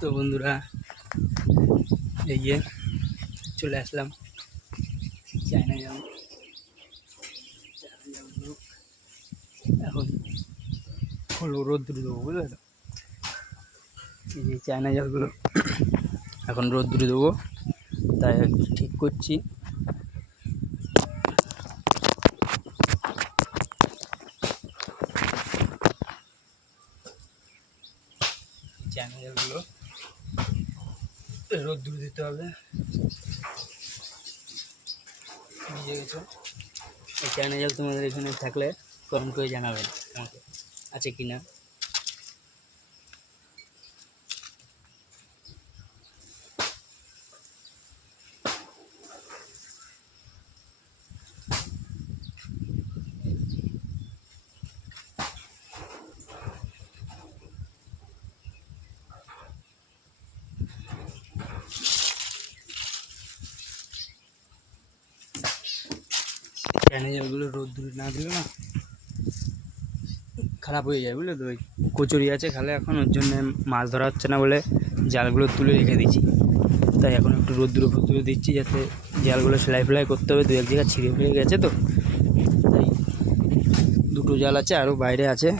তো বন্ধুরা এই যে চলে আসলাম চায়না জালগুলো এখন হলো রোদ্দুরে দেবো, বুঝলে তো? এই যে চায়না জালগুলো এখন রোদ্দুরে দেবো, তাই ঠিক করছি। চায়না জালগুলো রোদ্দুরে দিতে হবে। বুঝে গেছো? এই চায়না জাল তোমাদের এখানে থাকলে কমেন্ট করে জানাবেন আমাকে আছে কি না। চায়না জালগুলো রোদ্দুরে না দিলে না খারাপ হয়ে যায়, বুঝলে তো? ওই কচুরি আছে খালে এখন, ওর জন্য মাছ ধরা হচ্ছে না বলে জালগুলো তুলে রেখে দিচ্ছি। তাই এখন একটু রোদ্দুরে দিচ্ছি, যাতে জালগুলো সেলাই ফেলাই করতে হবে। দু এক জায়গায় ছিঁড়ে ফিরে গেছে, তো তাই দুটো জাল আছে, আরও বাইরে আছে,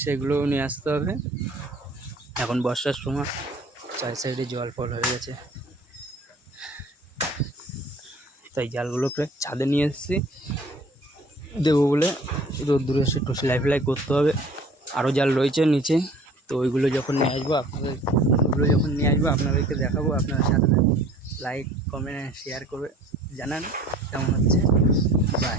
সেগুলো নিয়ে আসতে হবে। এখন বর্ষার সময় চার সাইডে জল ফল হয়ে গেছে, তাই জালগুলো প্রায় ছাদে নিয়ে এসেছি দেবো বলে। রোদ্দুরে এসে একটু সেলাই ফেলাই করতে হবে। আরও জাল রয়েছে নিচে, তো ওইগুলো যখন নিয়ে আসবো আপনাদেরকে দেখাবো। আপনারা সাথে লাইক কমেন্ট শেয়ার করে জানান কেমন হচ্ছে। বাই।